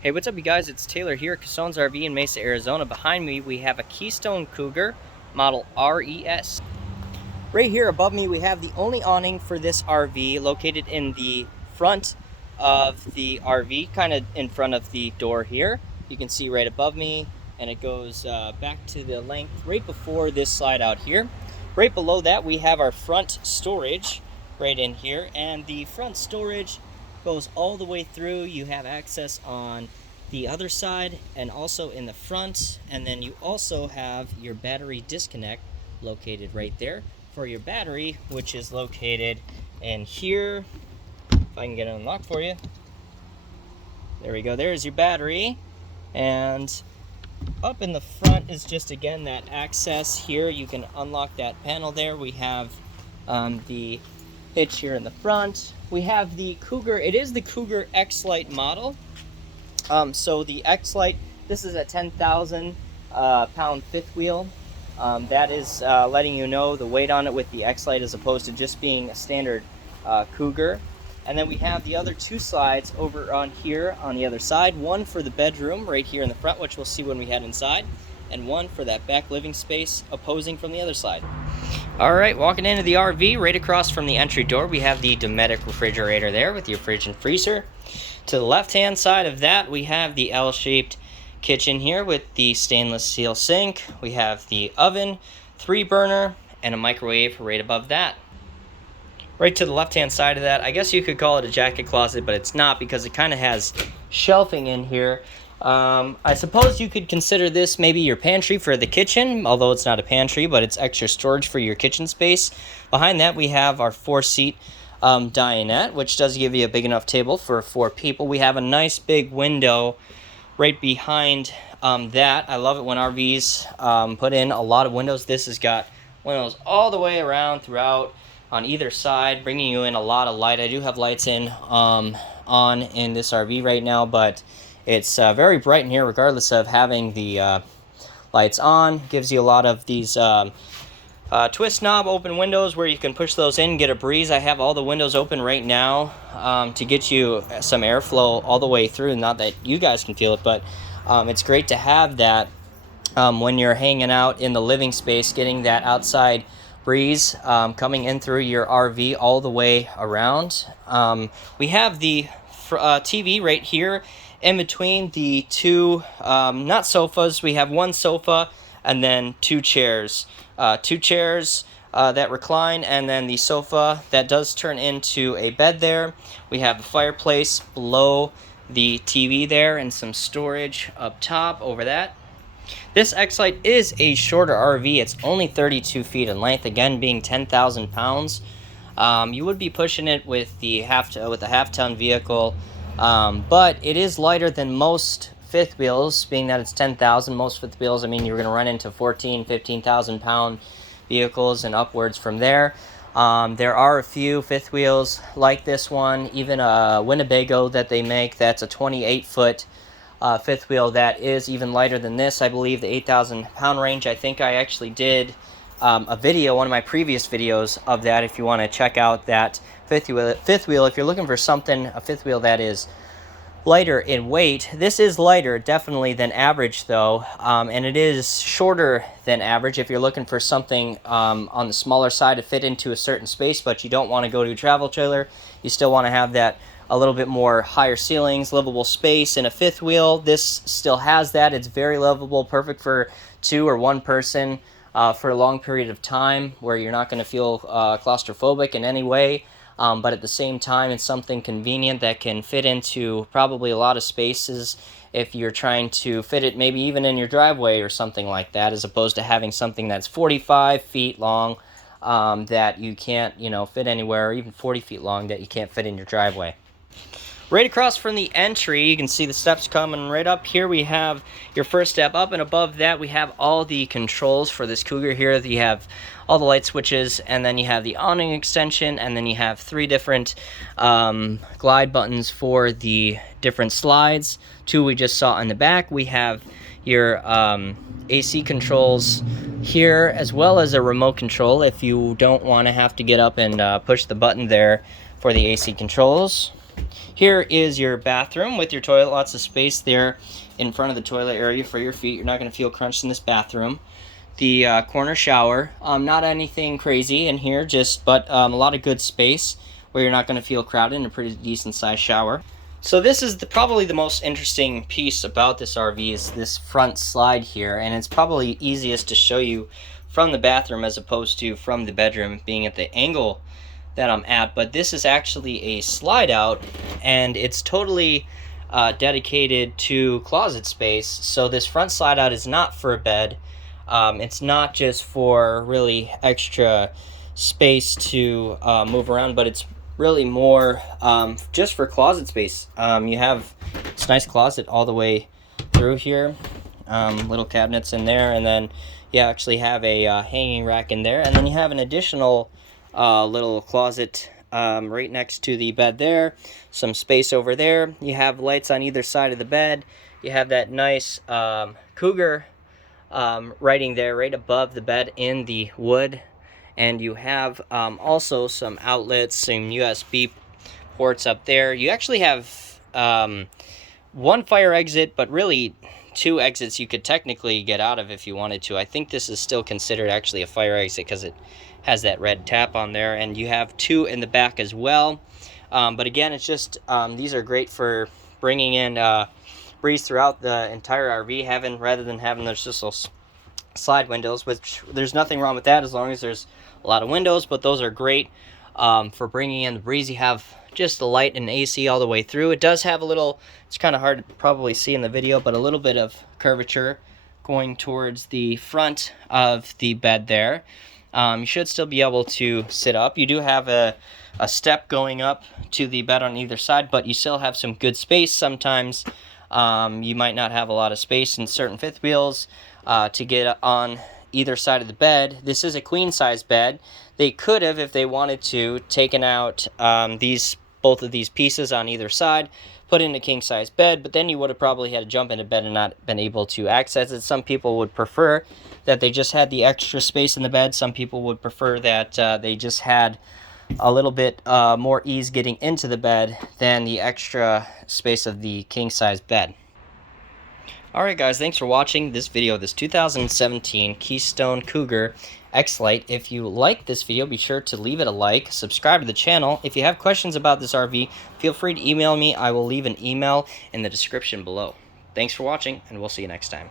Hey, what's up you guys? It's Taylor here at Cassone's RV in Mesa, Arizona. Behind me we have a Keystone Cougar model RES. Right here above me we have the only awning for this RV located in the front of the RV, kind of in front of the door here. You can see right above me, and it goes back to the length right before this slide out here. Right below that we have our front storage right in here, and the front storage goes all the way through. You have access on the other side and also in the front, and then you also have your battery disconnect located right there for your battery, which is located in here. If I can get it unlocked for you. There we go, there's your battery. And up in the front is just again that access here. You can unlock that panel there. We have the hitch here in the front. We have the Cougar. It is the Cougar X-Lite model. So the X-Lite, this is a 10,000 pound fifth wheel. That is letting you know the weight on it with the X-Lite as opposed to just being a standard Cougar. And then we have the other two slides over on here on the other side. One for the bedroom right here in the front, which we'll see when we head inside, and one for that back living space opposing from the other side. Alright, walking into the RV, right across from the entry door, we have the Dometic refrigerator there with your fridge and freezer. To the left-hand side of that, we have the L-shaped kitchen here with the stainless steel sink. We have the oven, 3-burner, and a microwave right above that. Right to the left-hand side of that, I guess you could call it a jacket closet, but it's not because it kind of has shelving in here. I suppose you could consider this maybe your pantry for the kitchen, although it's not a pantry, but it's extra storage for your kitchen space. Behind that, we have our 4-seat dinette, which does give you a big enough table for 4 people. We have a nice big window right behind that. I love it when RVs put in a lot of windows. This has got windows all the way around throughout on either side, bringing you in a lot of light. I do have lights in on in this RV right now, but it's very bright in here regardless of having the lights on. Gives you a lot of these twist knob open windows where you can push those in, get a breeze. I have all the windows open right now to get you some airflow all the way through. Not that you guys can feel it, but it's great to have that when you're hanging out in the living space, getting that outside breeze coming in through your RV all the way around. We have the TV right here in between the two, not sofas. We have one sofa and then 2 chairs. 2 chairs that recline, and then the sofa that does turn into a bed there. We have a fireplace below the TV there and some storage up top over that. This X-Lite is a shorter RV. It's only 32 feet in length, again being 10,000 pounds. You would be pushing it with the half-ton vehicle, but it is lighter than most fifth wheels, being that it's 10,000. Most fifth wheels, I mean, you're going to run into 15,000 pound vehicles and upwards from there. There are a few fifth wheels like this one, even a Winnebago that they make that's a 28-foot fifth wheel that is even lighter than this. I believe the 8,000 pound range. I think I actually did a video, one of my previous videos of that, if you want to check out that fifth wheel. If you're looking for something, a fifth wheel that is lighter in weight. This is lighter definitely than average though, and it is shorter than average if you're looking for something on the smaller side to fit into a certain space, but you don't want to go to a travel trailer. You still want to have that a little bit more higher ceilings, livable space. In a fifth wheel, this still has that. It's very livable, perfect for 2 or 1 person for a long period of time where you're not going to feel claustrophobic in any way. But at the same time, it's something convenient that can fit into probably a lot of spaces if you're trying to fit it maybe even in your driveway or something like that, as opposed to having something that's 45 feet long that you can't, fit anywhere, or even 40 feet long that you can't fit in your driveway. Right across from the entry, you can see the steps coming right up here. We have your first step up, and above that we have all the controls for this Cougar here. You have all the light switches, and then you have the awning extension, and then you have 3 different glide buttons for the different slides. 2 we just saw in the back. We have your AC controls here, as well as a remote control if you don't want to have to get up and push the button there for the AC controls. Here is your bathroom with your toilet. Lots of space there in front of the toilet area for your feet. You're not going to feel crunched in this bathroom. The corner shower, not anything crazy in here, but a lot of good space where you're not going to feel crowded in a pretty decent sized shower. So this is probably the most interesting piece about this RV is this front slide here, and it's probably easiest to show you from the bathroom as opposed to from the bedroom, being at the angle that I'm at. But this is actually a slide out, and it's totally dedicated to closet space. So this front slide out is not for a bed. It's not just for really extra space to move around, but it's really more just for closet space. You have this nice closet all the way through here, little cabinets in there, and then you actually have a hanging rack in there, and then you have an additional little closet right next to the bed there, some space over there. You have lights on either side of the bed. You have that nice Cougar writing there right above the bed in the wood, and you have also some outlets, some USB ports up there. You actually have one fire exit, but really two exits you could technically get out of if you wanted to. I think this is still considered actually a fire exit because it has that red tap on there, and you have two in the back as well. But again, it's just these are great for bringing in breeze throughout the entire RV, rather than having those just those slide windows, which there's nothing wrong with that as long as there's a lot of windows, but those are great for bringing in the breeze. You have just the light and AC all the way through. It does have a little, it's kind of hard to probably see in the video, but a little bit of curvature going towards the front of the bed there. You should still be able to sit up. You do have a step going up to the bed on either side, but you still have some good space. Sometimes you might not have a lot of space in certain fifth wheels to get on either side of the bed. This is a queen size bed. They could have, if they wanted to, taken out both of these pieces on either side, put in a king size bed, but then you would have probably had to jump into bed and not been able to access it. Some people would prefer that they just had the extra space in the bed. Some people would prefer that they just had a little bit more ease getting into the bed than the extra space of the king size bed. Alright guys, thanks for watching this video, this 2017 Keystone Cougar X-Lite. If you like this video, be sure to leave it a like, subscribe to the channel. If you have questions about this RV, feel free to email me. I will leave an email in the description below. Thanks for watching, and we'll see you next time.